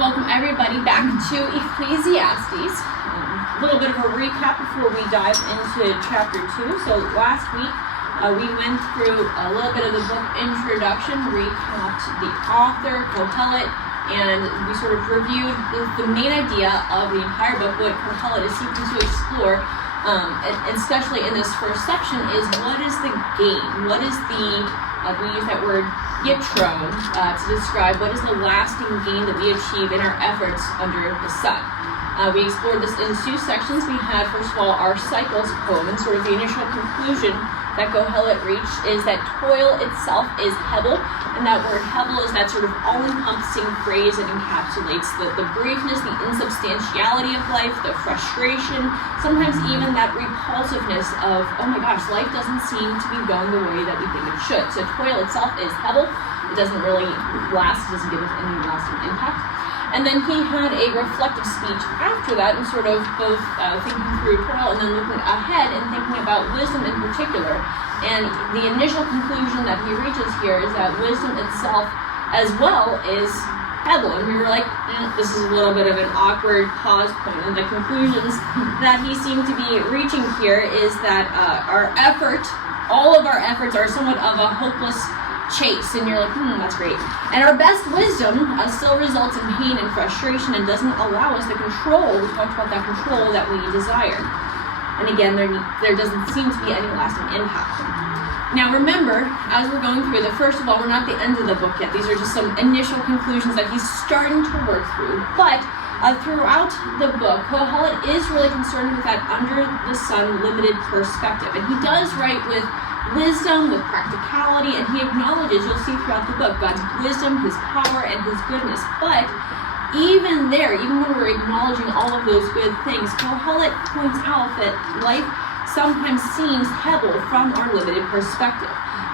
Welcome everybody back to Ecclesiastes. A little bit of a recap before we dive into chapter 2. So last week we went through a little bit of the book introduction, recapped the author, Kohelet, and we sort of reviewed the main idea of the entire book, what Kohelet is seeking to explore, and especially in this first section, is what is the gain? What is the, we use that word, yitro, to describe what is the lasting gain that we achieve in our efforts under the sun. We explored this in two sections. We had, first of all, our cycles poem, and sort of the initial conclusion that Kohelet reached is that toil itself is hebel, and that word hebel is that sort of all-encompassing phrase that encapsulates the briefness, the insubstantiality of life, the frustration, sometimes even that repulsiveness of, oh my gosh, life doesn't seem to be going the way that we think it should. So toil itself is hebel. It doesn't really last, it doesn't give us any lasting impact. And then he had a reflective speech after that, and sort of both thinking through toil and then looking ahead and thinking about wisdom in particular. And the initial conclusion that he reaches here is that wisdom itself as well is hebel. And we were like, this is a little bit of an awkward pause point. And the conclusions that he seemed to be reaching here is that our effort, all of our efforts are somewhat of a hopeless chase, and you're like, that's great. And our best wisdom still results in pain and frustration and doesn't allow us the control, we talked about that control that we desire. And again, there doesn't seem to be any lasting impact. Now remember, as we're going through first of all, we're not at the end of the book yet. These are just some initial conclusions that he's starting to work through. But throughout the book, Kohelet is really concerned with that under the sun limited perspective. And he does write with wisdom, with practicality, and he acknowledges, you'll see throughout the book, God's wisdom, his power, and his goodness. But even there, even when we're acknowledging all of those good things, Kohelet points out that life sometimes seems hebel from our limited perspective.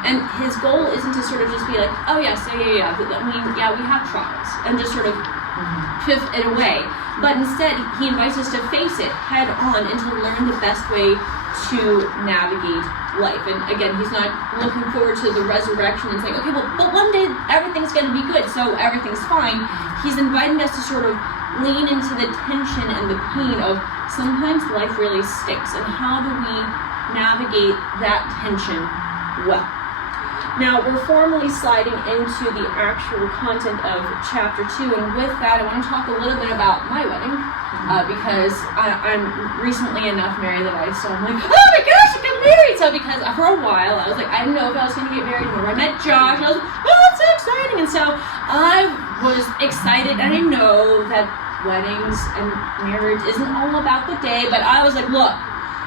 And his goal isn't to sort of just be like, oh yes, yeah, we have trials, and just sort of piff it away. But instead, he invites us to face it head on and to learn the best way to navigate life. And again, he's not looking forward to the resurrection and saying, okay, well, but one day everything's going to be good, so everything's fine. He's inviting us to sort of lean into the tension and the pain of sometimes life really stinks, and how do we navigate that tension well? Now, we're formally sliding into the actual content of chapter 2, and with that, I want to talk a little bit about my wedding, because I'm recently enough married that I'm like, oh my gosh, I got married! So because for a while, I was like, I didn't know if I was going to get married. Whenever I met Josh, I was like, oh, that's so exciting! And so I was excited, and I know that weddings and marriage isn't all about the day, but I was like, look,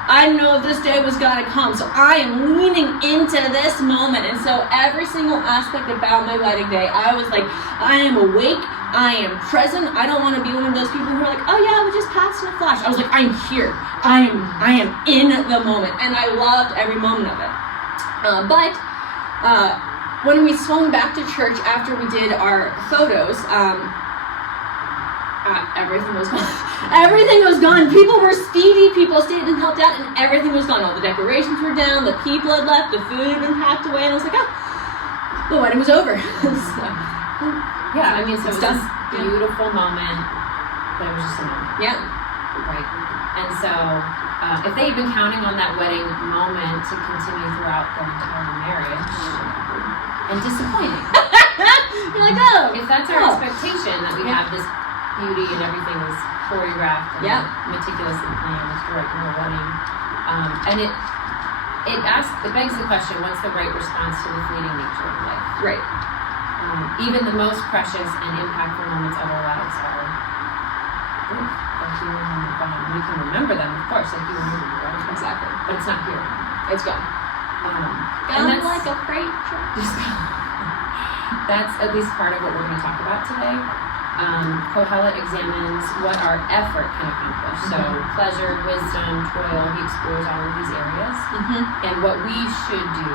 I know this day was going to come, so I am leaning into this moment. And so every single aspect about my wedding day, I was like, I am awake, I am present. I don't want to be one of those people who are like, oh yeah, we just passed in a flash. I was like, I'm here. I am in the moment, and I loved every moment of it. But when we swung back to church after we did our photos, everything was gone. Everything was gone. People were speedy. People stayed and helped out, and everything was gone. All the decorations were down. The people had left. The food had been packed away, and I was like, oh, the wedding was over. So, yeah, I mean, so it was this beautiful moment, but it was just a moment. Yeah. Right. And so, if they had been counting on that wedding moment to continue throughout the entire marriage, and disappointing. You're like, oh. If that's our expectation, that we have this beauty and everything is choreographed and meticulously planned right in the wedding, and it begs the question: what's the right response to the fleeting nature of life? Right. Even the most precious and impactful moments of our lives are brief, like here and gone. We can remember them, of course, like you remember your wedding. Exactly. But it's not here. It's gone. And that's like a freight train. That's at least part of what we're going to talk about today. Kohelet examines what our effort can accomplish. So pleasure, wisdom, toil, he explores all of these areas. And what we should do,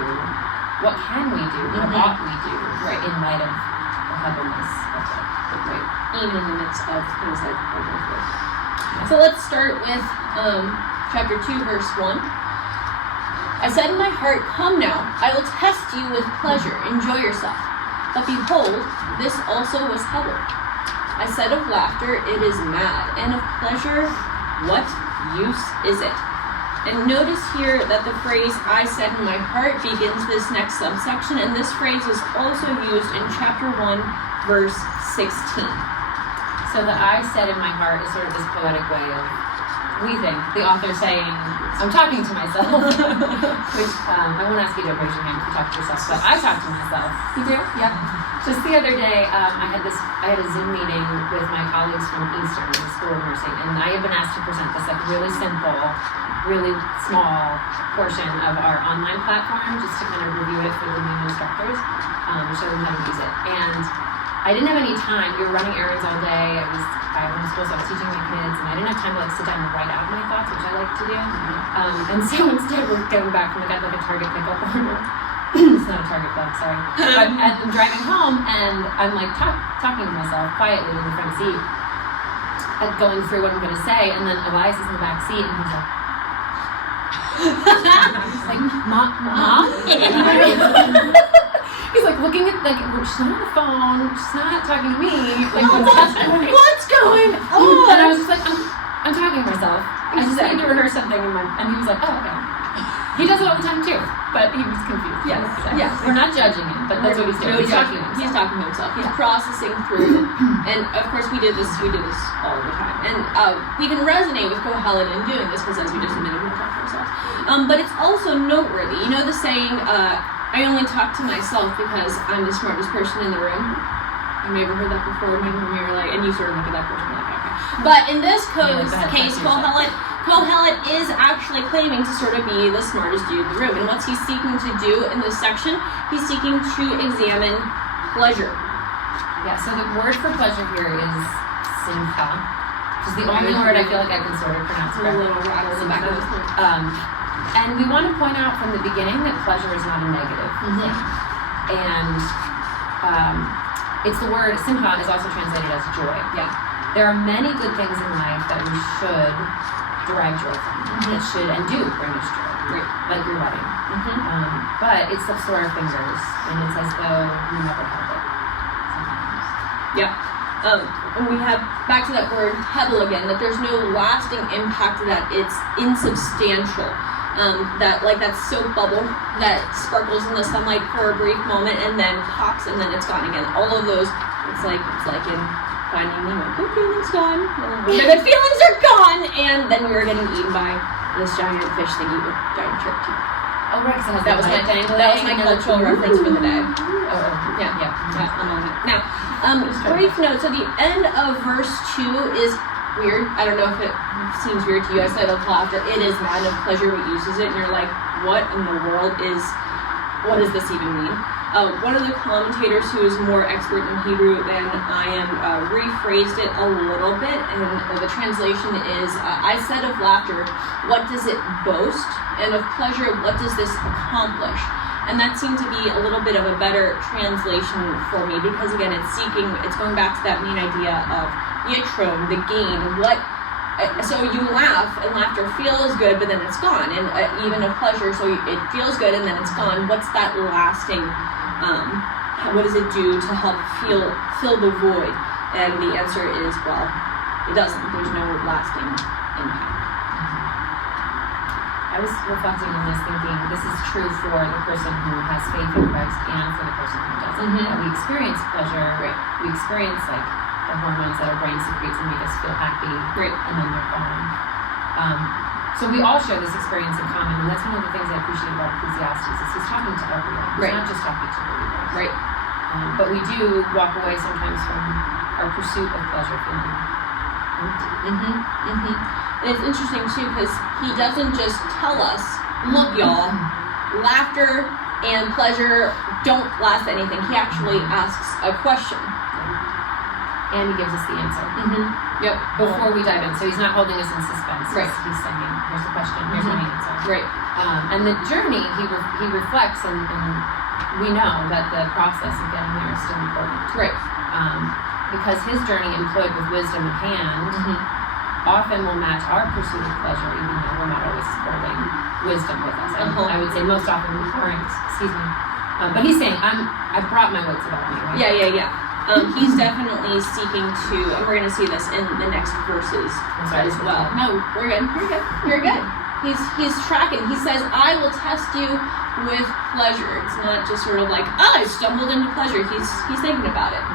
what can we do, what ought we do, right, in light of the heaviness of it. Right. Even in the midst of things like our life. So let's start with chapter 2, verse 1. I said in my heart, come now, I will test you with pleasure, enjoy yourself. But behold, this also was hebel. I said of laughter, it is mad, and of pleasure, what use is it? And notice here that the phrase, I said in my heart, begins this next subsection, and this phrase is also used in chapter 1, verse 16. So the I said in my heart is sort of this poetic way of, we think, the author saying, I'm talking to myself, which I won't ask you to raise your hand if you talk to yourself, but I talk to myself. You do? Yep. Just the other day, I had a Zoom meeting with my colleagues from Eastern, the School of Nursing, and I have been asked to present this like really simple, really small portion of our online platform, just to kind of review it for the new instructors, show them how to use it. And I didn't have any time. We were running errands all day. I was supposed to I was teaching my kids, and I didn't have time to like sit down and write out my thoughts, which I like to do. And so instead, we're going back from like a Target pickup order. It's not a Target plug, sorry. But I'm driving home, and I'm like talking to myself quietly in the front seat, going through what I'm going to say, and then Elias is in the back seat, and he's like, Mom? He's like looking at, like, she's not on the phone, she's not talking to me, like, what's going on? And I was just like, I'm talking to myself. I just need to rehearse something and he was like, oh, okay. He does it all the time too, but he was confused. Yes, so. yes. We're not judging him, but that's what he's doing. He's talking to himself. He's talking to himself. He's processing through it. And of course we do this all the time. And we can resonate with Kohelet in doing this because as we just admitted, we talk to ourselves. But it's also noteworthy. You know the saying, I only talk to myself because I'm the smartest person in the room? Have you ever heard that before? Maybe when you were like, and you sort of look at that person like, okay. But in this case, Kohelet is actually claiming to sort of be the smartest dude in the room. And what's he seeking to do in this section? He's seeking to examine pleasure. Yeah, so the word for pleasure here is simcha, which is the only word I feel like I can sort of pronounce correctly. A little rattle in the back of his throat. And we want to point out from the beginning that pleasure is not a negative thing. And it's the word, simcha is also translated as joy. Yeah. There are many good things in life that we should derive joy from, that should and do bring us joy, right. Like your wedding. But it slips through our fingers, and it's as though we never held it. Yeah. And we have back to that word hebel again, that there's no lasting impact, that it's insubstantial. That soap bubble that sparkles in the sunlight for a brief moment and then pops and then it's gone again. All of those, it's like in Finding Nemo. Good feelings gone. The good feelings are gone, and then we were getting eaten by this giant fish thingy with giant sharp teeth. Oh right, so that was my cultural reference for the day. Yeah. I'm on that. Now, brief note. So the end of verse 2 is weird. I don't know if it seems weird to you. I said of laughter, it is mad of pleasure who uses it, and you're like, what in the world what does this even mean? One of the commentators who is more expert in Hebrew than I am rephrased it a little bit, and the translation is, I said of laughter, what does it boast? And of pleasure, what does this accomplish? And that seemed to be a little bit of a better translation for me, because again, it's going back to that main idea of yitrom, the gain. So you laugh, and laughter feels good, but then it's gone. And even of pleasure, so it feels good, and then it's gone. What's that lasting? What does it do to help fill the void? And the answer is, well, it doesn't. There's no lasting impact. I was reflecting on this, thinking this is true for the person who has faith in Christ and for the person who doesn't. That we experience pleasure, right. We experience like the hormones that our brain secretes and make us feel happy, right. And then they're gone. So we all share this experience in common, and that's one of the things I appreciate about Ecclesiastes is he's talking to everyone. He's not just talking to believers. Right. But we do walk away sometimes from our pursuit of pleasure feeling empty. And it's interesting too, because he doesn't just tell us, look y'all, laughter and pleasure don't last anything. He actually asks a question. And he gives us the answer. Yep. Before we dive in. So he's not holding us in suspense. Right. He's saying, here's the question, here's my answer. Right. And the journey, he reflects, and we know that the process of getting there is still important. Right. Because his journey employed with wisdom in hand often will match our pursuit of pleasure, even though we're not always holding wisdom with us. I would say most often we aren't, excuse me. But he's saying, I brought my wits about me, right? Yeah. He's definitely seeking to, and we're going to see this in the next verses as well. No, we're good. You're good. He's tracking. He says, I will test you with pleasure. It's not just sort of like, I stumbled into pleasure. He's thinking about it.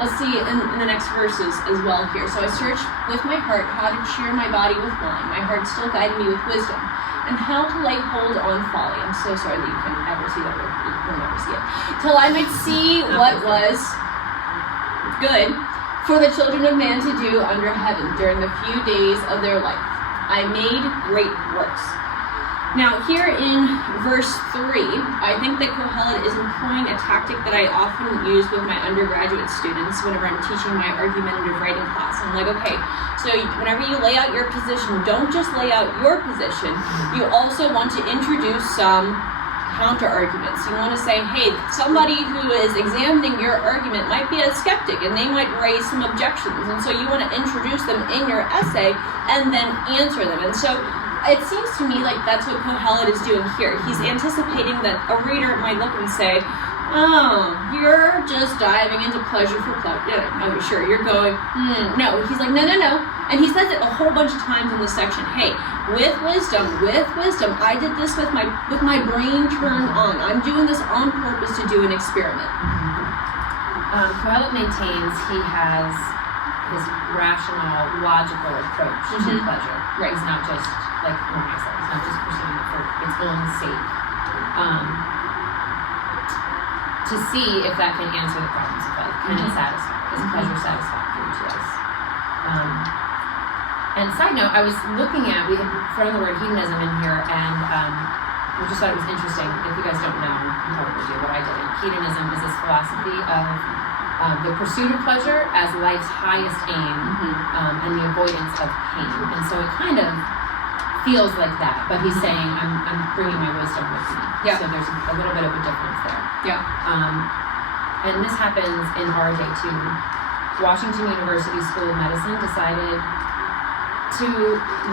Let's see in the next verses as well here. So I searched with my heart how to cheer my body with wine. My heart still guided me with wisdom. And how to lay hold on folly. I'm so sorry that you can ever see that word. You'll never see it. Till I might see what was good for the children of man to do under heaven during the few days of their life. I made great works. Now here in verse 3, I think that Kohelet is employing a tactic that I often use with my undergraduate students whenever I'm teaching my argumentative writing class. I'm like, okay, so whenever you lay out your position, don't just lay out your position. You also want to introduce some counter arguments. You want to say, hey, somebody who is examining your argument might be a skeptic and they might raise some objections. And so you want to introduce them in your essay and then answer them. And so it seems to me like that's what Kohelet is doing here. He's anticipating that a reader might look and say, oh, you're just diving into pleasure for pleasure. Yeah, oh, sure, you're going, no. He's like, no. And he says it a whole bunch of times in this section. Hey, with wisdom, I did this with my brain turned on. I'm doing this on purpose to do an experiment. Kohelet maintains he has his rational, logical approach to pleasure. Right. He's not just like Mariah said, he's not just pursuing it for its own sake. To see if that can answer the problems of life. Can it satisfy? Is pleasure satisfactory to us? And side note, I was looking at, we had thrown the word hedonism in here, and I just thought it was interesting. If you guys don't know, you probably do, but I didn't. Hedonism is this philosophy of the pursuit of pleasure as life's highest aim, and the avoidance of pain. And so it kind of feels like that, but he's saying, I'm bringing my wisdom with me. Yeah. So there's a little bit of a difference there. Yeah. And this happens in our day too. Washington University School of Medicine decided to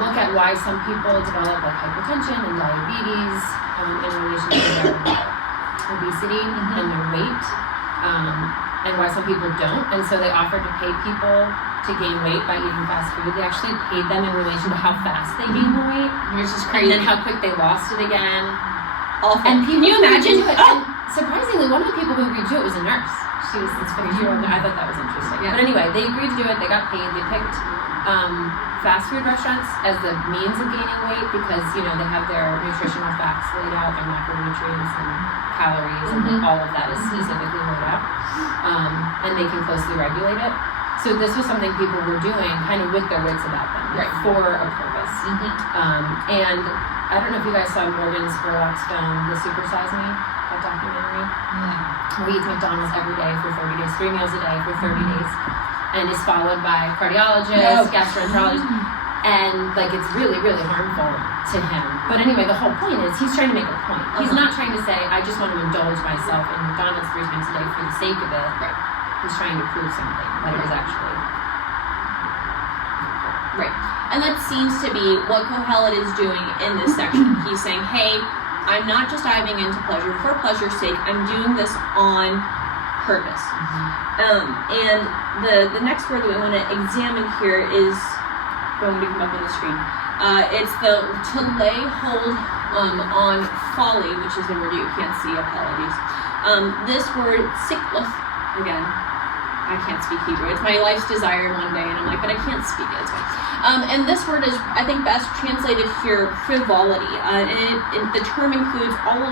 look at why some people develop like hypertension and diabetes in relation to their obesity and their weight, and why some people don't. And so they offered to pay people to gain weight by eating fast food. They actually paid them in relation to how fast they gained the weight, which is crazy, and then how quick they lost it again. Awful. And can you imagine? And surprisingly, one of the people who agreed to it was a nurse. She was this 50-year-old. I thought that was interesting. Yeah. But anyway, they agreed to do it. They got paid. They picked fast food restaurants as the means of gaining weight because they have their nutritional facts laid out, their macronutrients and calories, and all of that is specifically laid out, and they can closely regulate it. So this was something people were doing kind of with their wits about them, right, for a purpose. And I don't know if you guys saw Morgan Spurlock's film, The Supersize Me, that documentary. He eats McDonald's every day for 30 days, 3 meals a day for 30 days, and is followed by cardiologists, gastroenterologists, and like it's really, really harmful to him. But anyway, the whole point is he's trying to make a point. He's not trying to say, I just want to indulge myself in McDonald's 3 times a day for the sake of it. Right. He's trying to prove something that it is actually. Right. And that seems to be what Kohelet is doing in this section. He's saying, hey, I'm not just diving into pleasure for pleasure's sake. I'm doing this on purpose. And the next word that we want to examine here is going to come up on the screen. It's the to lay hold on folly, which is a word you can't see. Apologies. This word, siklus, again, I can't speak Hebrew. It's my life's desire one day, and I'm like, but I can't speak it. It's fine. And this word is, I think, best translated here, frivolity. And the term includes all of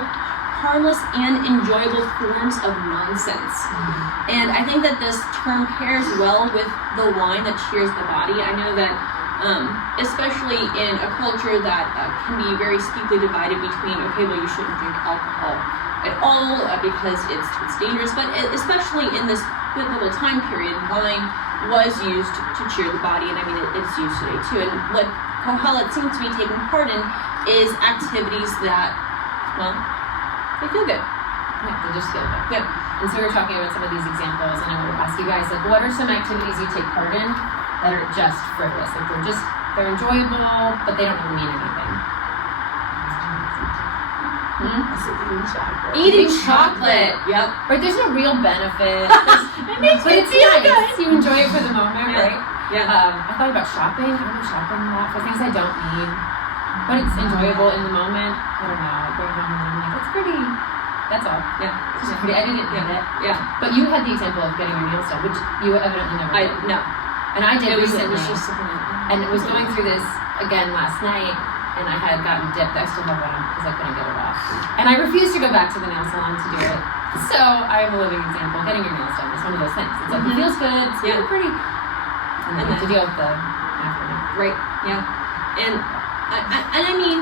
harmless and enjoyable forms of nonsense. And I think that this term pairs well with the wine that cheers the body. I know that, especially in a culture that can be very steeply divided between, okay, well, you shouldn't drink alcohol at all because it's dangerous, but especially in this biblical time period, wine was used to cheer the body, and I mean it's used today too. And what Kohelet seems to be taking part in is activities that, well, they feel good. Yeah, they just feel good. Yep. And so we're talking about some of these examples, and I want to ask you guys, like, what are some activities you take part in that are just frivolous? Like they're enjoyable, but they don't really mean anything. Eating chocolate. Yep. Right, there's no real benefit. It makes But me it's feel nice. good. You enjoy it for the moment, Yeah. right? Yeah. I thought about shopping. I go shopping a lot for things I don't need. But it's enjoyable in the moment. I don't know. I go home and I'm like, it's pretty. That's all. Yeah. It's just pretty. I didn't need it. Yeah. But you had the example of getting your nails done, which you evidently never did. No. And I did It was recently. just something like And it was going through this again last night, and I had gotten dipped. I still have one because I couldn't get it off. And I refused to go back to the nail salon to do it. So I have a living example. Getting your nails done is one of those things. It's like, it feels good, it's really pretty. And then you have to deal with the aftermath. Right. Yeah. And I mean,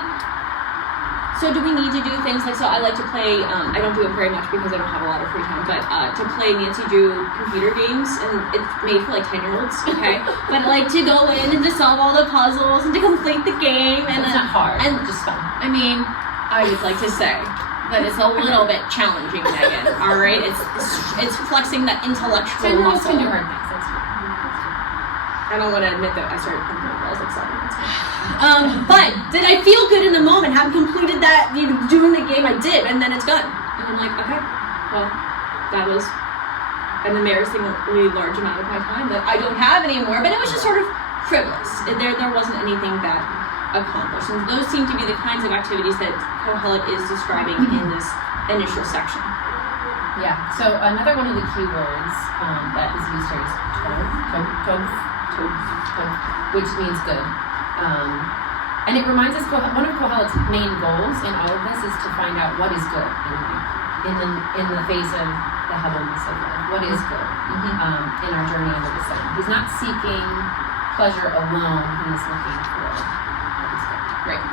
so do we need to do things like, so I like to play, I don't do it very much because I don't have a lot of free time, but to play Nancy Drew computer games, and it's made for like 10-year-olds, okay? But like to go in and to solve all the puzzles and to complete the game. And it's not hard, and just fun. I mean, I would like to say that it's a little bit challenging, Megan, all right? It's flexing that intellectual 10-year-olds muscle. can do hard things, that's true. I don't want to admit that I started pumping balls like 7 months ago. But did I feel good in the moment? Having completed that, doing the game, I did, and then it's done. And I'm like, okay, well, that was an embarrassingly large amount of my time that I don't have anymore. But it was just sort of frivolous. There wasn't anything that accomplished. And those seem to be the kinds of activities that Kohelet is describing in this initial section. Yeah. So another one of the key words that is used here is tov, which means good. And it reminds us, one of Kohelet's main goals in all of this is to find out what is good in life, in the face of the heaviness of life. What is good in our journey under the sun? He's not seeking pleasure alone. He's looking for what is good. Right.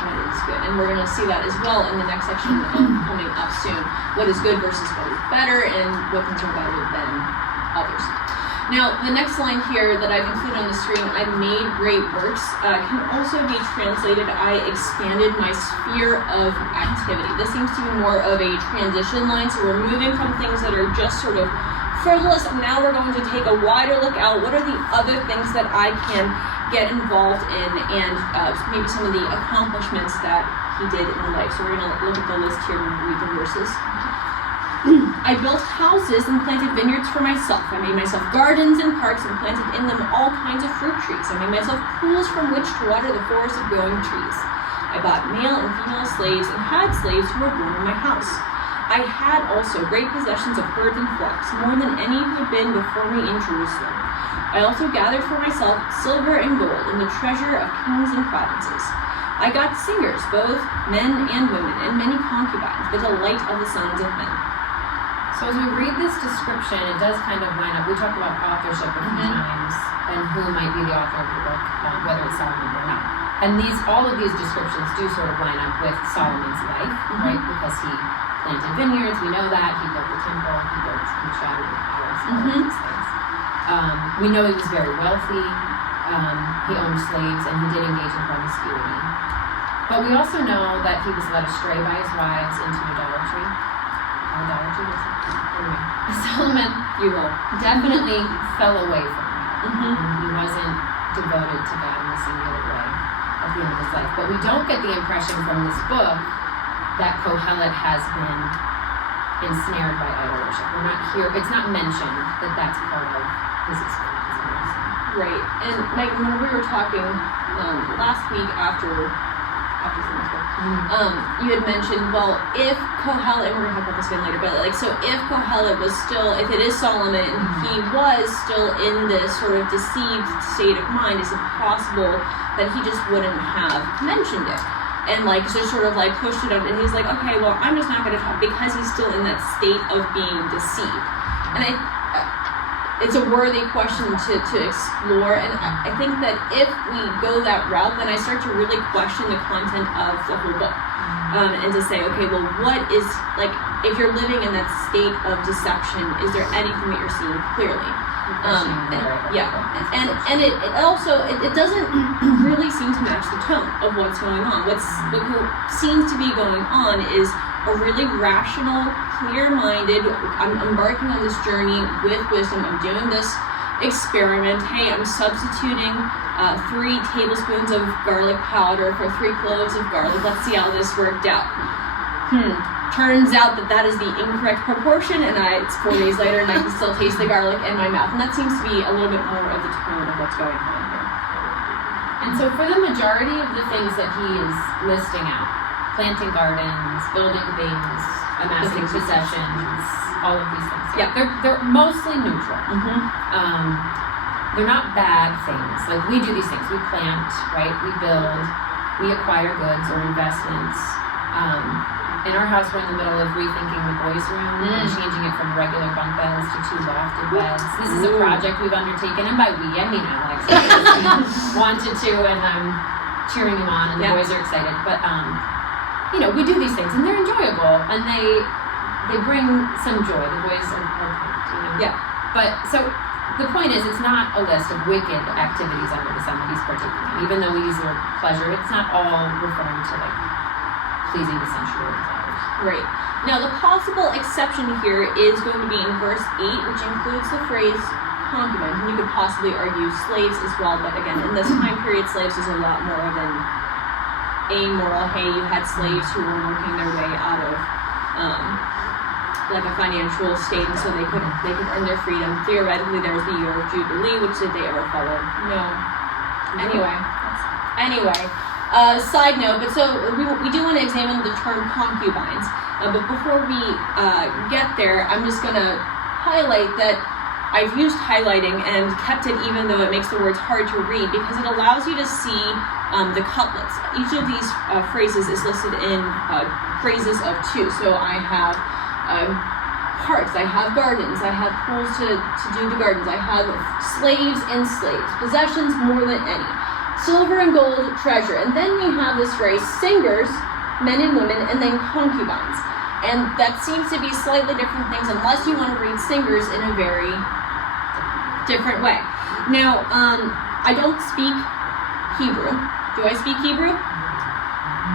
What is good, and we're going to see that as well in the next section coming up soon. What is good versus what is better, and what things are better than others. Now, the next line here that I've included on the screen, I made great works, can also be translated, I expanded my sphere of activity. This seems to be more of a transition line, so we're moving from things that are just sort of frivolous, and now we're going to take a wider look out. What are the other things that I can get involved in, and maybe some of the accomplishments that he did in life. So we're going to look at the list here and read the verses. I built houses and planted vineyards for myself. I made myself gardens and parks and planted in them all kinds of fruit trees. I made myself pools from which to water the forest of growing trees. I bought male and female slaves and had slaves who were born in my house. I had also great possessions of herds and flocks, more than any who had been before me in Jerusalem. I also gathered for myself silver and gold and the treasure of kings and provinces. I got singers, both men and women, and many concubines, the delight of the sons of men. So as we read this description, it does kind of line up. We talked about authorship a few times, and who might be the author of the book, whether it's Solomon or not. And all of these descriptions do sort of line up with Solomon's life, right? Because he planted vineyards, we know that. He built the temple, he shattered the palace, all of these things. We know he was very wealthy. He owned slaves, and he did engage in promiscuity. But we also know that he was led astray by his wives into idolatry. Anyway, Solomon definitely fell away from God. He wasn't devoted to God in a singular way at the end of his life. But we don't get the impression from this book that Kohelet has been ensnared by idol worship. We're not here. It's not mentioned that that's part of his experience. Right. And Megan, when we were talking last week after you had mentioned, well, if Kohelet, and we're going to talk about this again later, but like, so if Kohelet was still, if it is Solomon, he was still in this sort of deceived state of mind, is it possible that he just wouldn't have mentioned it? And like, just sort of like pushed it up, and he's like, okay, well, I'm just not going to talk, because he's still in that state of being deceived. And it's a worthy question to explore, and I think that if we go that route, then I start to really question the content of the whole book, and to say, okay, well, what is, like, if you're living in that state of deception, is there anything that you're seeing clearly? And it also, it doesn't really seem to match the tone of what's going on. What seems to be going on is a really rational, clear-minded, I'm embarking on this journey with wisdom, I'm doing this experiment, hey, I'm substituting 3 tablespoons of garlic powder for 3 cloves of garlic, let's see how this worked out. turns out that is the incorrect proportion, and it's 4 days later and I can still taste the garlic in my mouth. And that seems to be a little bit more of the tone of what's going on here. And so for the majority of the things that he is listing out, planting gardens, building things, amassing possessions, all of these things. Yeah. They're mostly neutral. They're not bad things. Like, we do these things. We plant, right? We build. We acquire goods or investments. In our house, we're in the middle of rethinking the boys' room and changing it from regular bunk beds to 2 lofted beds. This is a project we've undertaken, and by we, I mean Alex. He wanted to, and I'm cheering him on, and the boys are excited. But, we do these things, and they're enjoyable, and they bring some joy. The boys are pumped, Yeah. But, so, the point is, it's not a list of wicked activities under the sun that he's partaking in. Even though we use the word pleasure, it's not all referring to, pleasing to sensual desires. Right. Now, the possible exception here is going to be in verse 8, which includes the phrase concubine. And you could possibly argue slaves as well, but again, in this time period, slaves is a lot more than amoral. Hey, you had slaves who were working their way out of a financial state, and so they could earn their freedom. Theoretically, there's the year of Jubilee, which did they ever follow? No. Anyway. Side note, but so we do want to examine the term concubines. But before we get there, I'm just going to highlight that I've used highlighting and kept it even though it makes the words hard to read, because it allows you to see the couplets. Each of these phrases is listed in phrases of 2. So I have hearts, I have gardens, I have pools to do the gardens, I have slaves and slaves, possessions more than any. Silver and gold, treasure. And then we have this phrase, singers, men and women, and then concubines. And that seems to be slightly different things unless you want to read singers in a very different way. Now, I don't speak Hebrew. Do I speak Hebrew?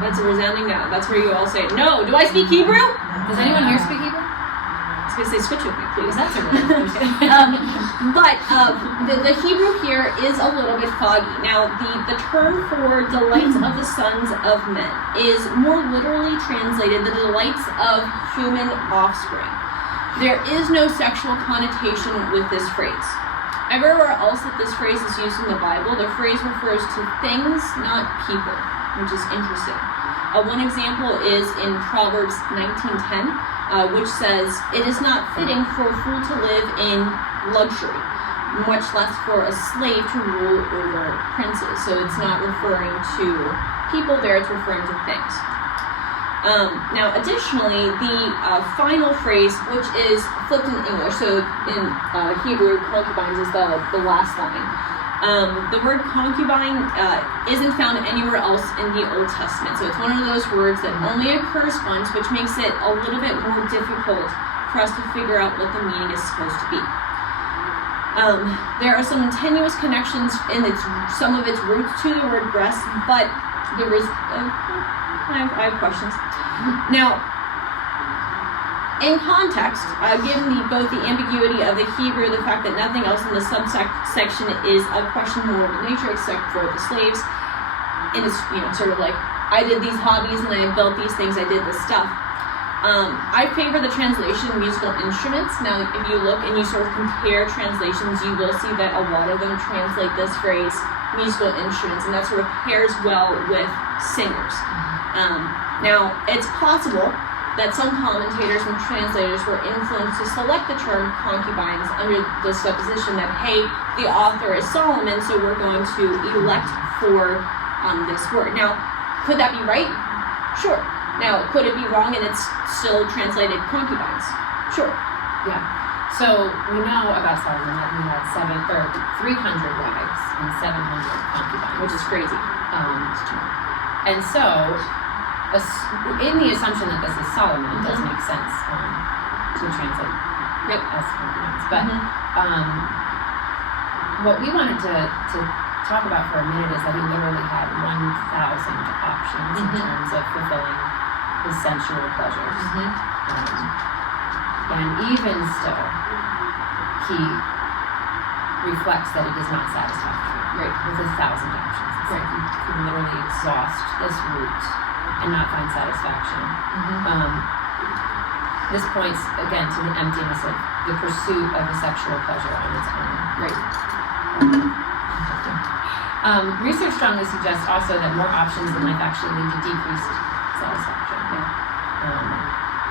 That's a resounding no. That's where you all say, no. Do I speak Hebrew? Does anyone here speak Hebrew? I was going to say, switch with me, please. That's a really But the Hebrew here is a little bit foggy. Now, the term for delights of the sons of men is more literally translated the delights of human offspring. There is no sexual connotation with this phrase. Everywhere else that this phrase is used in the Bible, the phrase refers to things, not people, which is interesting. One example is in Proverbs 19:10. Which says, it is not fitting for a fool to live in luxury, much less for a slave to rule over princes. So it's not referring to people there, it's referring to things. Now, additionally, the final phrase, which is flipped in English, so in Hebrew, concubines is the last line. The word concubine isn't found anywhere else in the Old Testament. So it's one of those words that only occurs once, which makes it a little bit more difficult for us to figure out what the meaning is supposed to be. There are some tenuous connections in some of its roots to the word breast, but there is, I have questions. Now, in context, given both the ambiguity of the Hebrew, the fact that nothing else in the subsection is of questionable nature except for the slaves, and it's sort of like, I did these hobbies and I built these things, I did this stuff. I favor the translation musical instruments. Now, if you look and you sort of compare translations, you will see that a lot of them translate this phrase musical instruments, and that sort of pairs well with singers. Now, it's possible that some commentators and translators were influenced to select the term concubines under the supposition that, hey, the author is Solomon, so we're going to elect for this word. Now, could that be right? Sure. Now, could it be wrong and it's still translated concubines? Sure. Yeah. So we know about Solomon that he had 300 wives and 700 concubines, which is crazy. And so, in the assumption that this is Solomon, it does make sense to translate as concubines. But what we wanted to talk about for a minute is that he literally had 1,000 options in terms of fulfilling his sensual pleasures. And even still, he reflects that it is not satisfactory with 1,000 options. It's like you can literally exhaust this route and not find satisfaction. This points again to the emptiness of the pursuit of a sexual pleasure on its own. Right. Research strongly suggests also that more options in life actually lead to decreased satisfaction.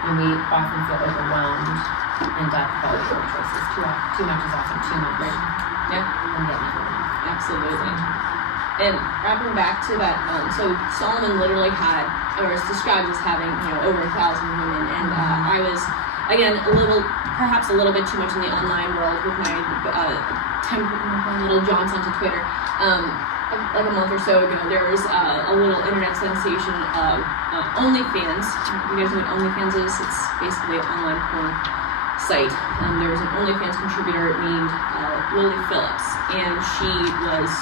And we often feel overwhelmed and doubt the quality of our choices. Too much is often too much. Right. Yeah. And yet not enough. Absolutely. And wrapping back to that, so Solomon literally had, or is described as having, over 1,000 women. And I was, again, perhaps a little bit too much in the online world with my little jaunts onto Twitter. Like a month or so ago, there was a little internet sensation of OnlyFans. You guys know what OnlyFans is? It's basically an online porn site. There was an OnlyFans contributor named Lily Phillips, and she was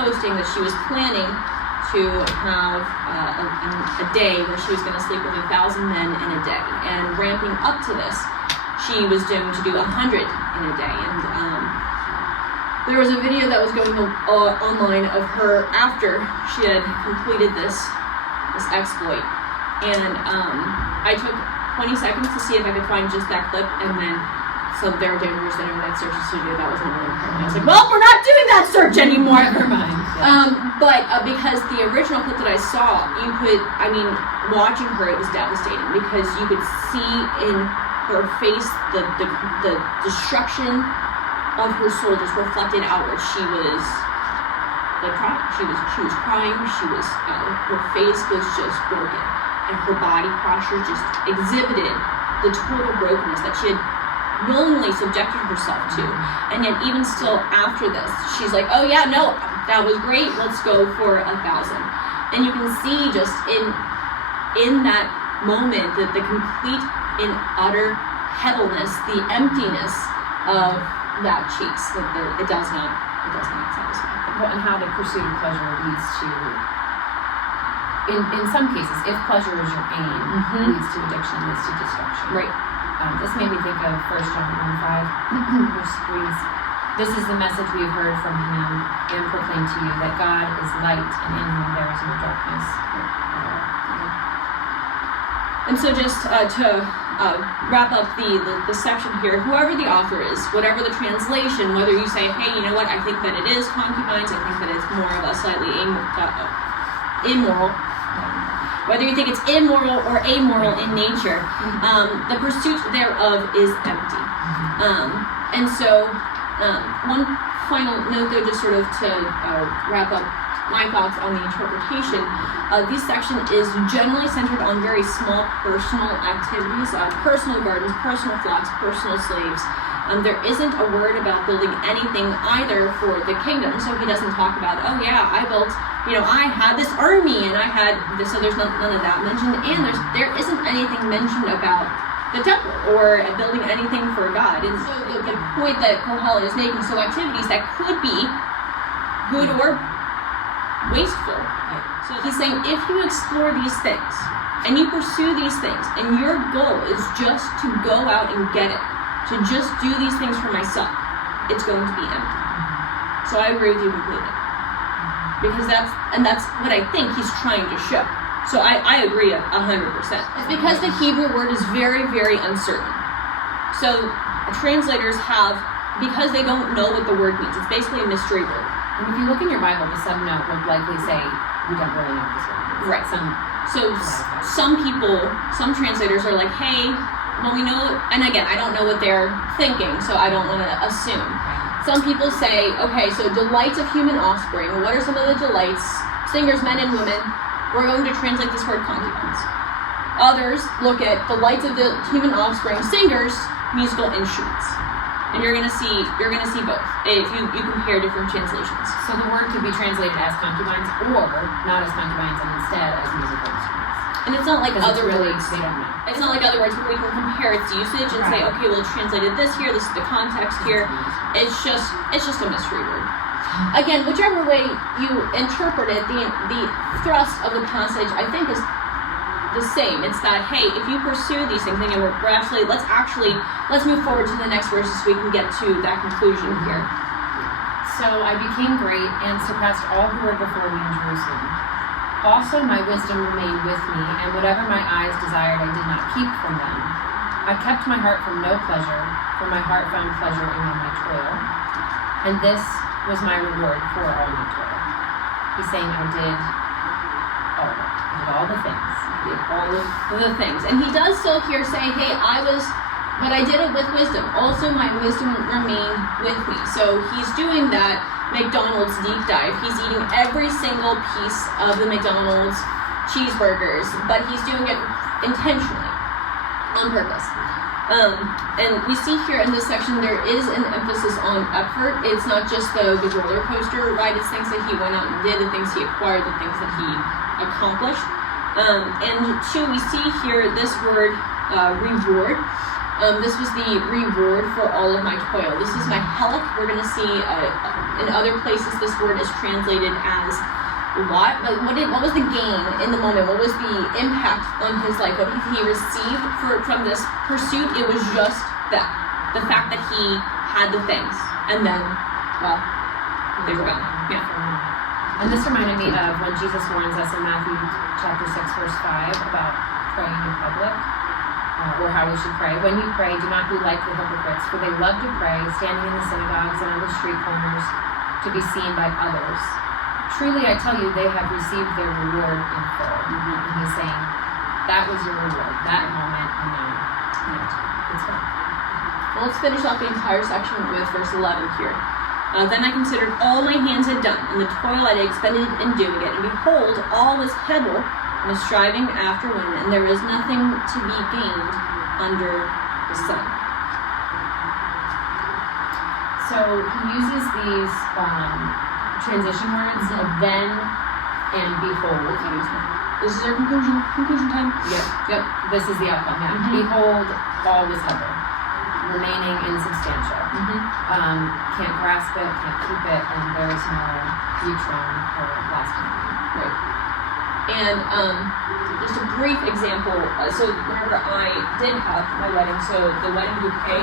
posting that she was planning to have a day where she was going to sleep with 1,000 men in a day. And ramping up to this, she was doomed to do 100 in a day. And there was a video that was going online of her after she had completed this exploit, and I took 20 seconds to see if I could find just that clip, and then there were dangerous internet searches to do. That was not one. I was like, well, we're not doing that search anymore. Never mind. But because the original clip that I saw, watching her, it was devastating because you could see in her face the destruction of her soul just reflected outward. She was like crying. She was crying. Her face was just broken, and her body posture just exhibited the total brokenness that she had willingly subjected herself to. And yet, even still after this, she's like, "Oh yeah, no, that was great. Let's go for 1,000." And you can see just in that moment that the complete and utter heaviness, the emptiness of that chase, that it does not satisfy. Well, and how the pursuit of pleasure leads to, in some cases, if pleasure is your aim, leads to addiction, leads to destruction. Right. This made me think of 1 John 1:5, which reads, "This is the message we have heard from him and proclaimed to you, that God is light, and in him there is no darkness." And so just to wrap up the section here, whoever the author is, whatever the translation, whether you say, hey, you know what, I think that it is concubines, I think that it's more of a slightly immoral, whether you think it's immoral or amoral in nature, the pursuit thereof is empty. And so one final note though, just sort of to wrap up my thoughts on the interpretation. This section is generally centered on very small personal activities, personal gardens, personal flocks, personal slaves. There isn't a word about building anything either for the kingdom, so he doesn't talk about, oh yeah, I built, I had this army and I had this, so there's none of that mentioned, and there isn't anything mentioned about the temple or building anything for God. And so the point that Kohelet is making, so activities that could be good or wasteful. So he's saying if you explore these things and you pursue these things and your goal is just to go out and get it, to just do these things for myself, it's going to be empty. So I agree with you completely. Because that's what I think he's trying to show. So I agree 100%. It's because the Hebrew word is very, very uncertain. So translators because they don't know what the word means, it's basically a mystery word. And if you look in your Bible, the subnote would likely say, we don't really know this word. Right. Some translators are like, hey, well, we know, and again, I don't know what they're thinking, so I don't want to assume. Some people say, okay, so delights of human offspring, what are some of the delights? Singers, men and women. We're going to translate this word concubines. Others look at delights of the human offspring, singers, musical instruments. And you're gonna see both if you compare different translations. So the word could be translated as concubines or not as concubines and instead as musical instruments. And it's not like other really, words. They don't know. It's not like other words where we can compare its usage and say, okay, well, it's translated this here, this is the context here. It's just a mystery word. Again, whichever way you interpret it, the thrust of the passage I think is the same. It's that, hey, if you pursue these things, and let's move forward to the next verses so we can get to that conclusion here. So I became great and surpassed all who were before me in Jerusalem. Also my wisdom remained with me, and whatever my eyes desired I did not keep from them. I kept my heart from no pleasure, for my heart found pleasure in all my toil, and this was my reward for all my toil. He's saying I did all of it. I did all the things. Did all of the things. And he does still here say, hey, but I did it with wisdom. Also my wisdom remained with me. So he's doing that McDonald's deep dive. He's eating every single piece of the McDonald's cheeseburgers, but he's doing it intentionally, on purpose. And we see here in this section there is an emphasis on effort. It's not just the roller coaster ride, it's things that he went out and did, the things he acquired, the things that he accomplished. And two, we see here this word reward. This was the reward for all of my toil. This is my helek. We're going to see in other places this word is translated as lot, but what was the gain in the moment? What was the impact on his life? What he received from this pursuit? It was just that. The fact that he had the things. And then, well, they were gone. Yeah. And this reminded me of when Jesus warns us in Matthew chapter 6, verse 5 about praying in public, or how we should pray. When you pray, do not be like the hypocrites, for they love to pray, standing in the synagogues and on the street corners, to be seen by others. Truly, I tell you, they have received their reward in full. And he's saying, that was your reward, that moment, and now it's gone. Well, let's finish off the entire section with verse 11 here. Then I considered all my hands had done, and the toil I had expended in doing it. And behold, all was hevel, and was striving after wind, and there was nothing to be gained under the sun. So he uses these transition words of then and behold. This is our conclusion time. Yep. This is the outcome. Yeah. Behold, all was hevel, remaining insubstantial. Can't grasp it, can't keep it, and there is no return or lasting. Right. And just a brief example. So remember, I did have my wedding. So the wedding bouquet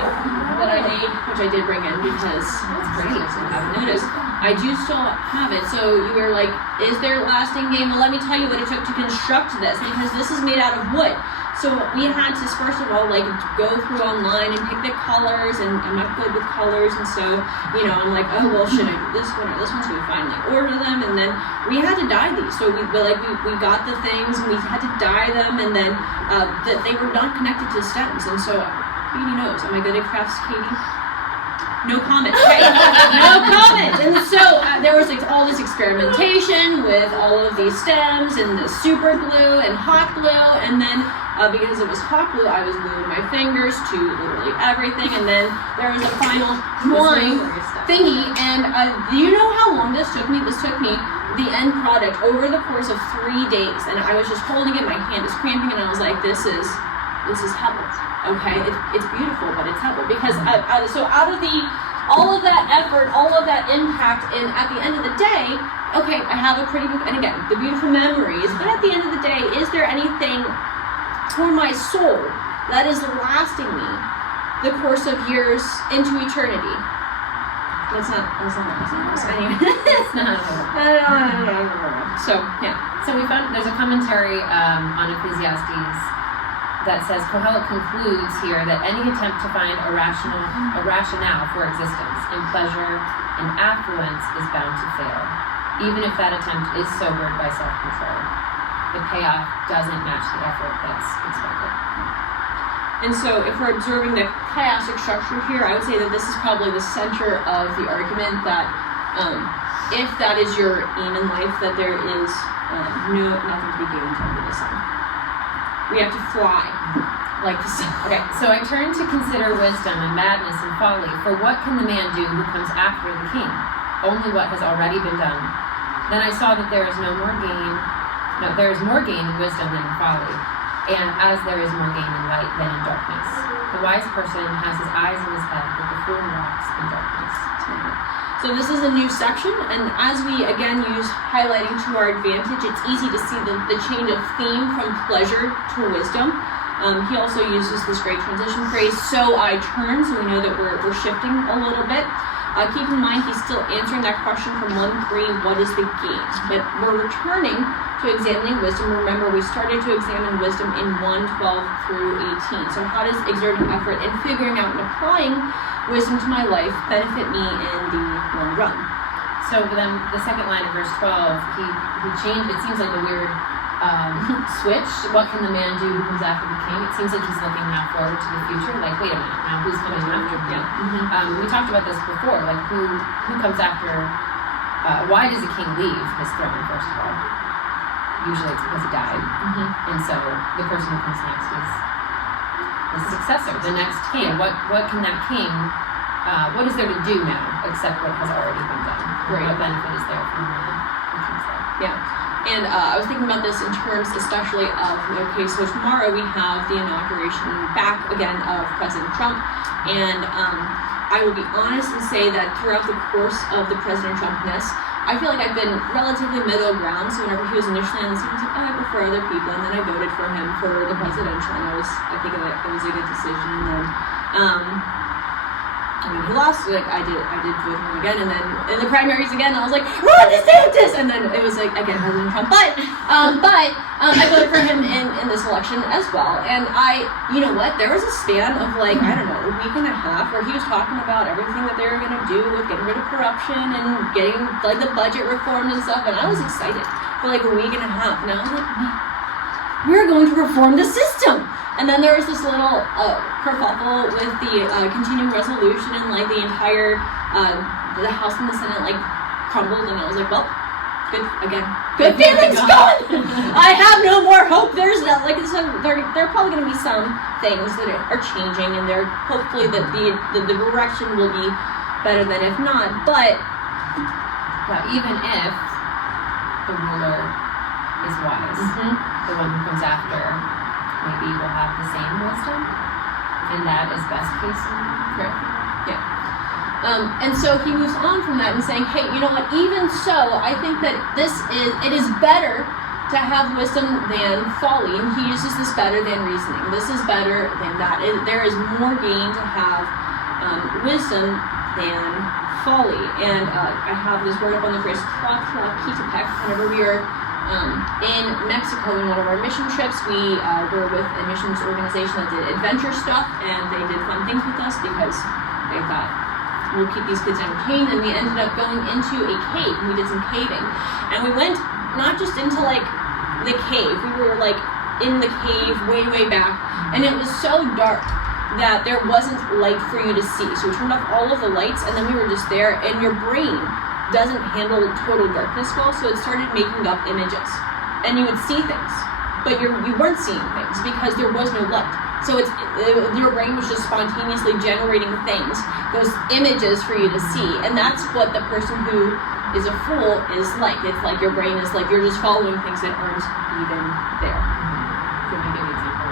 that I made, which I did bring in because it's great. So I haven't noticed. I do still have it. So you were like, is there lasting gain? Well, let me tell you what it took to construct this, because this is made out of wood. So we had to first of all go through online and pick the colors, and I'm not good with colors, and so I'm like, oh well, should I do this one or this one? So we finally order them, and then we had to dye these. So we got the things and we had to dye them, and then they were not connected to stems, and so Katie knows. Am I good at crafts, Katie? No comment. Okay? No comment. And so there was all this experimentation with all of these stems and the super glue and hot glue, and then because it was hot glue, I was gluing my fingers to literally everything, and then there was a final twine thingy, and do you know how long this took me? This took me, the end product, over the course of 3 days, and I was just holding it, my hand is cramping, and I was like, this is hevel. Okay, it's beautiful, but it's hevel, because so out of all of that effort, all of that impact, and at the end of the day, okay, I have a pretty book, and again, the beautiful memories, but at the end of the day, is there anything for my soul that is lasting me the course of years into eternity? That's not anyway. It's not. So yeah. So we found there's a commentary on Ecclesiastes that says Kohelet concludes here that any attempt to find a rationale for existence in pleasure and affluence is bound to fail, even if that attempt is sobered by self-control. The payoff doesn't match the effort that's expected. And so if we're observing the chiastic structure here, I would say that this is probably the center of the argument that if that is your aim in life, that there is nothing to be gained under the sun. We have to fly like the sun. Okay, so I turn to consider wisdom and madness and folly, for what can the man do who comes after the king? Only what has already been done. Then I saw that there is there is more gain in wisdom than in folly, and as there is more gain in light than in darkness. The wise person has his eyes in his head, but the fool walks in darkness. So this is a new section, and as we again use highlighting to our advantage, it's easy to see the change of theme from pleasure to wisdom. He also uses this great transition phrase, so I turn, so we know that we're shifting a little bit. Keep in mind, he's still answering that question from 1:3, what is the gain? But we're returning to examining wisdom. Remember, we started to examine wisdom in 1:12 through 18. So how does exerting effort and figuring out and applying wisdom to my life benefit me in the long run? So then the second line of verse 12, he changed, it seems like a weird switch. What can the man do who comes after the king? It seems like he's looking now forward to the future. Like, wait a minute, now who's coming after me? Yeah. We talked about this before. Like, who comes after? Why does the king leave his throne? First of all, usually it's because he died, and so the person who comes next is the successor, the next king. What can that king? What is there to do now except what has already been done? Right. What benefit is there from the king's life? Yeah. And I was thinking about this in terms especially of, okay, so tomorrow we have the inauguration back again of President Trump. And I will be honest and say that throughout the course of the President Trumpness, I feel like I've been relatively middle ground. So whenever he was initially on the scene, I was like, oh, I prefer other people. And then I voted for him for the presidential. And I think it was a good decision. And then, when he lost, like I did vote for him again, and then in the primaries again, I was like, Ron DeSantis, and then it was like again President Trump, but I voted for him in this election as well, and you know what, there was a span of like, I don't know, a week and a half where he was talking about everything that they were gonna do with getting rid of corruption and getting like the budget reformed and stuff, and I was excited for like a week and a half, and I was like, we're going to reform the system. And then there was this little kerfuffle with the continuing resolution, and like the entire the House and the Senate like crumbled, and I was like, well, good feelings gone. I have no more hope. There's no there are probably going to be some things that are changing, and they're hopefully that the direction will be better than if not. But even if the ruler is wise, the one who comes after, maybe we'll have the same wisdom, and that is best case scenario. Right. Yeah. And so he moves on from that and saying, hey, you know what, even so, I think that it is better to have wisdom than folly. And he uses this better than reasoning. This is better than that. There is more gain to have wisdom than folly. And I have this word up on the phrase, whenever we are in Mexico in one of our mission trips, we were with a missions organization that did adventure stuff, and they did fun things with us because they thought we'll keep these kids entertained. And we ended up going into a cave, and we did some caving, and we went not just into like the cave, we were like in the cave way back, and it was so dark that there wasn't light for you to see, so we turned off all of the lights, and then we were just there, and your brain doesn't handle total darkness well, so it started making up images, and you would see things, but you weren't seeing things because there was no light. So your brain was just spontaneously generating things, those images for you to see, and that's what the person who is a fool is like. It's like your brain is like you're just following things that aren't even there. Can we give an example?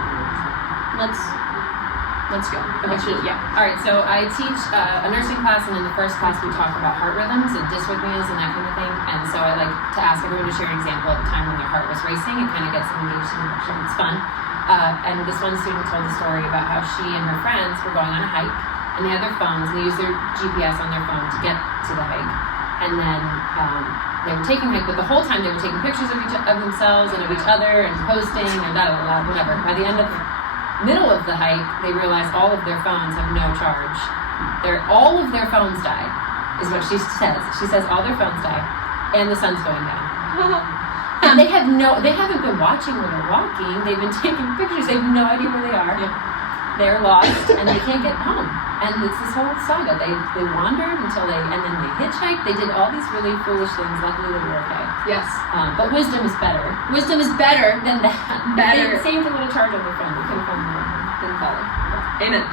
Let's go. Actually, yeah. All right, so I teach a nursing class, and in the first class we talk about heart rhythms and dysrhythmias and that kind of thing. And so I like to ask everyone to share an example of a time when their heart was racing and kind of gets them engaged in the It's fun. And this one student told the story about how she and her friends were going on a hike, and they had their phones, and they used their GPS on their phone to get to the hike. And then they were taking a hike, but the whole time they were taking pictures of themselves and of each other and posting and whatever. By the end of middle of the hike, they realize all of their phones have no charge. All of their phones die, is what she says. She says all their phones die, and the sun's going down. And they haven't been watching where they're walking. They've been taking pictures. They have no idea where they are. Yep. They're lost, and they can't get home. And it's this whole saga. They wandered and then they hitchhiked. They did all these really foolish things. Luckily, they were okay. Yes. But wisdom is better. Wisdom is better than that. Better. Same thing with a charge on their phone. They could have found more than folly. Amen.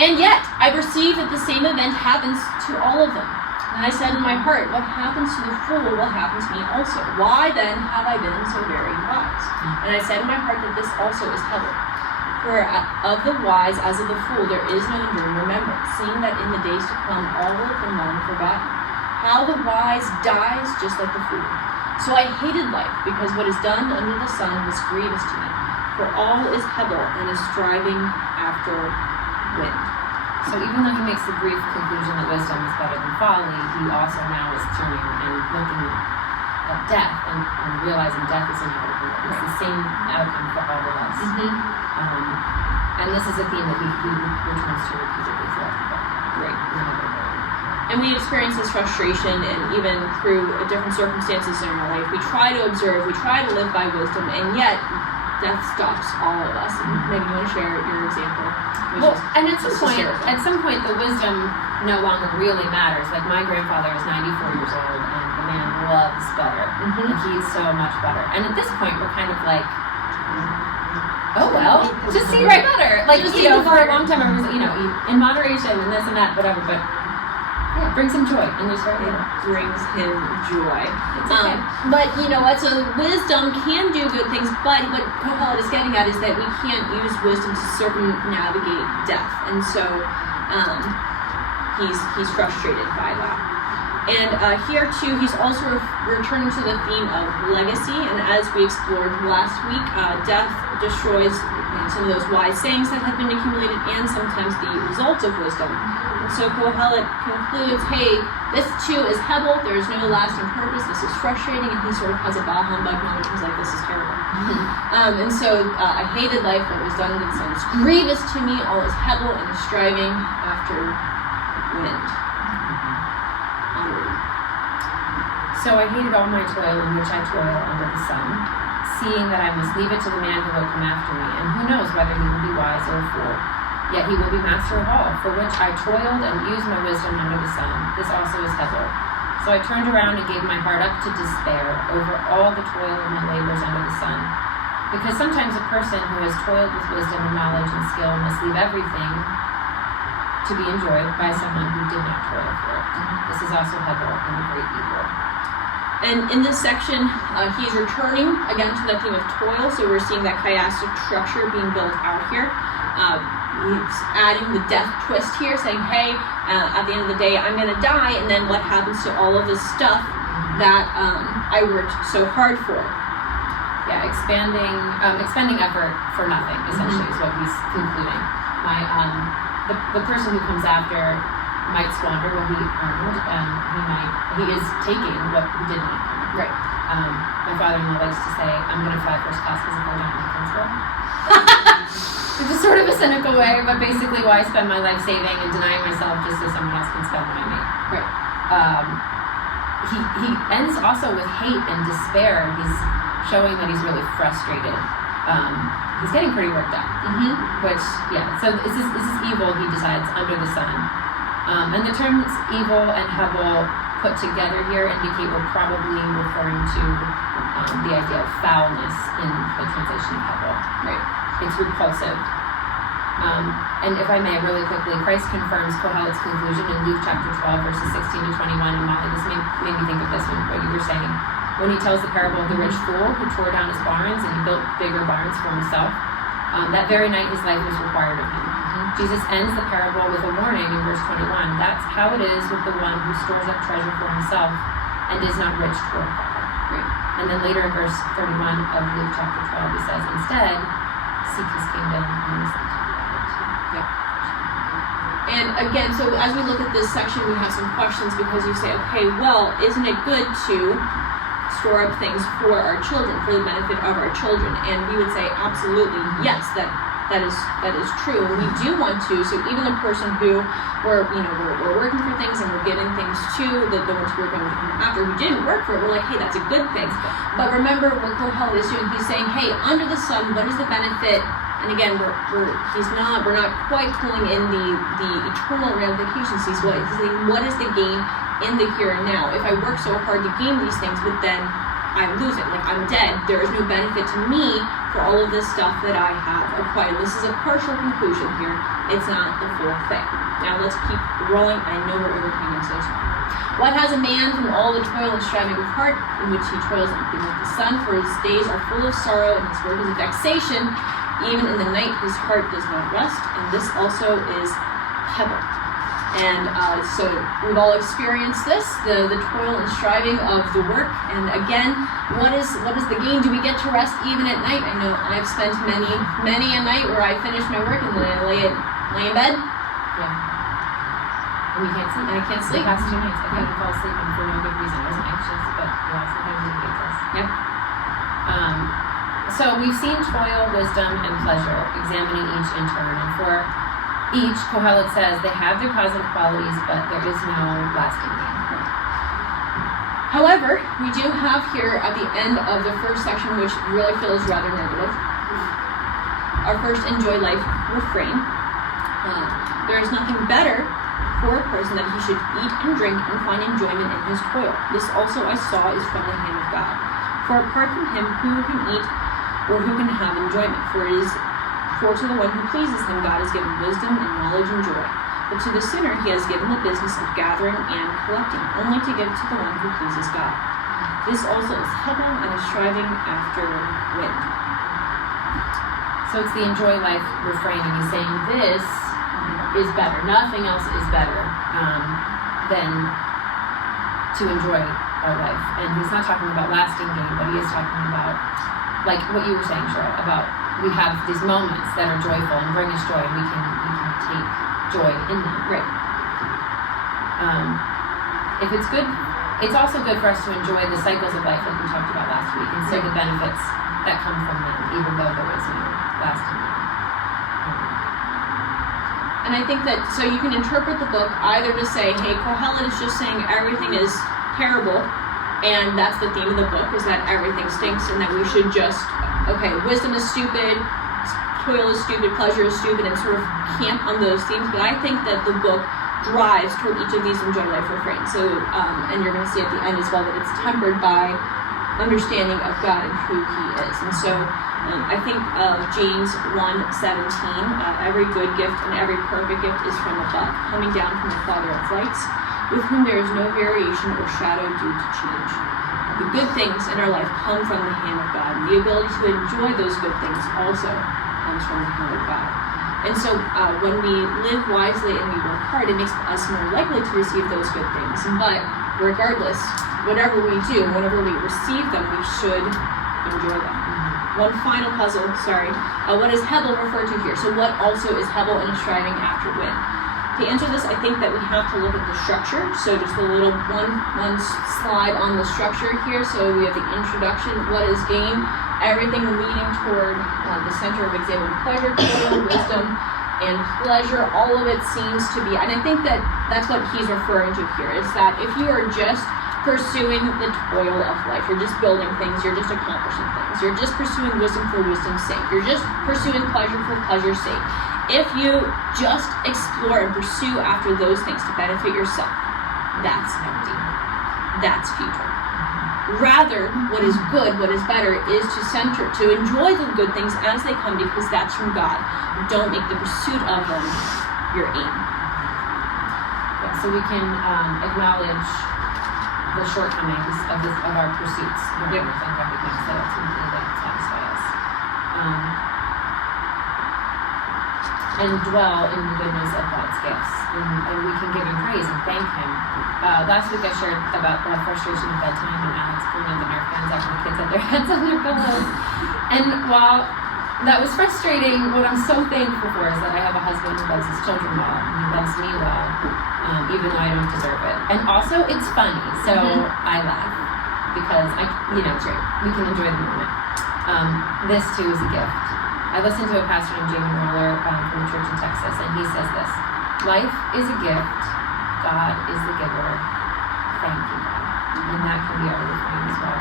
And yet, I perceive that the same event happens to all of them. And I said in my heart, what happens to the fool will happen to me also. Why then have I been so very wise? And I said in my heart that this also is heaven. For of the wise as of the fool there is no enduring remembrance, seeing that in the days to come all will have been long forgotten. How the wise dies just like the fool. So I hated life, because what is done under the sun was grievous to me. For all is hevel and is striving after wind. So even though he makes the brief conclusion that wisdom is better than folly, he also now is turning and looking death and realizing death is inevitable. It's the same outcome for all of us. And this is a theme that he returns to repeatedly throughout the book. Right. And we experience this frustration, and even through different circumstances in our life, we try to observe, we try to live by wisdom, and yet death stops all of us. And maybe you want to share your example. Well, and at some point, the wisdom no longer really matters. Like my grandfather is 94 years old, and the man loves butter, and he eats so much butter. And at this point, we're kind of like, oh well, just eat butter. Like, just, for a long time, I was, eat in moderation and this and that, whatever. But yeah, bring some joy in your story. It brings him joy. It's okay. But you know what? So wisdom can do good things, but what Kohelet is getting at is that we can't use wisdom to circumnavigate death, and so he's frustrated by that. And here too, he's also returning to the theme of legacy. And as we explored last week, death destroys some of those wise sayings that have been accumulated, and sometimes the results of wisdom. So Kohelet concludes, hey, this too is Hebel, there is no lasting purpose, this is frustrating, and he sort of has a bah humbug moment. He's like, this is terrible. And so I hated life, what was done under the sun is grievous to me, all is Hebel and striving after wind. Onward. So I hated all my toil in which I toil under the sun, seeing that I must leave it to the man who will come after me, and who knows whether he will be wise or a fool. Yet he will be master of all, for which I toiled and used my wisdom under the sun. This also is Hebel. So I turned around and gave my heart up to despair over all the toil of my labors under the sun. Because sometimes a person who has toiled with wisdom and knowledge and skill must leave everything to be enjoyed by someone who did not toil for it. This is also Hebel and the great evil. And in this section, he's returning again to the theme of toil. So we're seeing that chiastic structure being built out here. He's adding the death twist here, saying, hey, at the end of the day, I'm going to die, and then what happens to all of this stuff that I worked so hard for? Yeah, expending effort for nothing, essentially, is what he's concluding. The person who comes after might squander what he earned, and he is taking what he did not earn. Right. My father-in-law likes to say, I'm going to fly first class because if I don't, my kids will. It's a sort of a cynical way, but basically why I spend my life saving and denying myself just so someone else can spend what I make. Right. He ends also with hate and despair. He's showing that he's really frustrated. He's getting pretty worked up. Which, yeah, so this is evil, he decides, under the sun. And the terms evil and Hebel put together here indicate we're probably referring to the idea of foulness in the translation of Hebel. Right. It's repulsive. And if I may, really quickly, Christ confirms Kohelet's conclusion in Luke chapter 12, verses 16 to 21. And Molly, this made me think of this one, what you were saying. When he tells the parable of the rich fool who tore down his barns and he built bigger barns for himself, that very night his life was required of him. Jesus ends the parable with a warning in verse 21. That's how it is with the one who stores up treasure for himself and is not rich toward God. Right. And then later in verse 31 of Luke chapter 12, he says, instead, seek his kingdom and his sanctity. Yeah. And again, so as we look at this section, we have some questions because you say, okay, well, isn't it good to store up things for our children, for the benefit of our children? And we would say, absolutely, yes, that is true. And we do want to. So even the person who we're working for things and we're giving things to, the ones who are going to come after who didn't work for it, we're like, hey, that's a good thing. But remember what Kohelet is doing. He's saying, hey, under the sun, what is the benefit? And again, we're not quite pulling in the eternal ramifications. He's saying, what is the gain in the here and now? If I work so hard to gain these things, but then I lose it, like I'm dead, there is no benefit to me for all of this stuff that I have acquired. This is a partial conclusion here. It's not the full thing. Now let's keep rolling. I know we're overcoming into this one. What has a man from all the toil and striving of heart in which he toils beneath the sun? For his days are full of sorrow and his work is a vexation. Even in the night his heart does not rest. And this also is Hebel. And so we've all experienced this, the toil and striving of the work. And again, what is the gain? Do we get to rest even at night? I know I've spent many a night where I finish my work and then I lay in bed. Yeah. And you can't sleep. And I can't sleep. The past 2 nights, I couldn't fall asleep and for no good reason. I wasn't anxious, but sometimes it gets us. Yep. So we've seen toil, wisdom, and pleasure, examining each in turn. And for each, Kohelet says they have their positive qualities, but there is no lasting gain. However, we do have here at the end of the first section, which really feels rather negative, our first enjoy life refrain. There is nothing better for a person that he should eat and drink and find enjoyment in his toil. This also I saw is from the hand of God. For apart from him, who can eat or who can have enjoyment? For to the one who pleases him, God has given wisdom and knowledge and joy. But to the sinner he has given the business of gathering and collecting, only to give to the one who pleases God. This also is Hebel and is striving after wind. So it's the enjoy life refrain, and he's saying this is better. Nothing else is better than to enjoy our life. And he's not talking about lasting gain, but he is talking about, like what you were saying, Cheryl, about we have these moments that are joyful and bring us joy, and we can take joy in them. Right. If it's good, it's also good for us to enjoy the cycles of life like we talked about last week, and see the benefits that come from them, even though there is no lasting gain. And I think that, so you can interpret the book either to say, hey, Kohelet is just saying everything is terrible, and that's the theme of the book, is that everything stinks, and that we should just, okay, wisdom is stupid, toil is stupid, pleasure is stupid, and sort of camp on those themes. But I think that the book drives toward each of these enjoy life refrains. So, and you're going to see at the end as well that it's tempered by understanding of God and who he is. And so I think of James 1:17, every good gift and every perfect gift is from above, coming down from the Father of lights, with whom there is no variation or shadow due to change. The good things in our life come from the hand of God, and the ability to enjoy those good things also comes from the hand of God. And so when we live wisely and we work hard, it makes us more likely to receive those good things. But regardless, whatever we do, whenever we receive them, we should enjoy them. One final puzzle, what does Hebel refer to here? So what also is Hebel in striving after wind? To answer this, I think that we have to look at the structure. So just a little one slide on the structure here. So we have the introduction, what is gain, everything leading toward the center of examining pleasure, toil, wisdom, and pleasure. All of it seems to be, and I think that that's what he's referring to here, is that if you are just pursuing the toil of life, you're just building things, you're just accomplishing things, you're just pursuing wisdom for wisdom's sake, you're just pursuing pleasure for pleasure's sake, if you just explore and pursue after those things to benefit yourself, that's empty. That's futile. Rather, what is good, what is better, is to enjoy the good things as they come, because that's from God. Don't make the pursuit of them your aim. Yeah, so we can acknowledge the shortcomings of our pursuits and recognize that ultimately they satisfy us. And dwell in the goodness of God's gifts. And we can give him praise and thank him. Last week I shared about the frustration of bedtime and Alex pulling out the Nerf guns after the kids had their heads on their pillows. And while that was frustrating, what I'm so thankful for is that I have a husband who loves his children well, and he loves me well, even though I don't deserve it. And also, it's funny, so I laugh, because we can enjoy the moment. This too is a gift. I listened to a pastor named Jamie Roller from a church in Texas, and he says this: life is a gift, God is the giver, thank you, God. And that can be our refrain as well.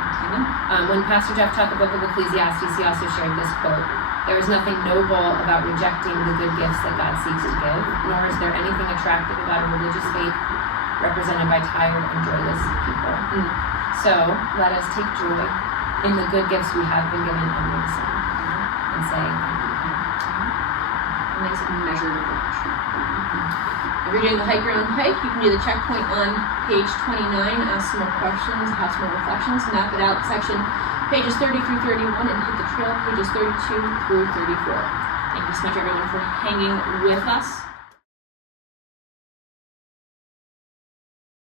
When Pastor Jeff taught the book of Ecclesiastes, he also shared this quote: there is nothing noble about rejecting the good gifts that God seeks to give, nor is there anything attractive about a religious faith represented by tired and joyless people. So let us take joy in the good gifts we have been given under the sun, and say thank you. A nice measured approach. If you're doing the hike your own hike, you can do the checkpoint on page 29, ask some more questions, have some more reflections, map it out section pages 30 through 31, and hit the trail pages 32 through 34. Thank you so much, everyone, for hanging with us.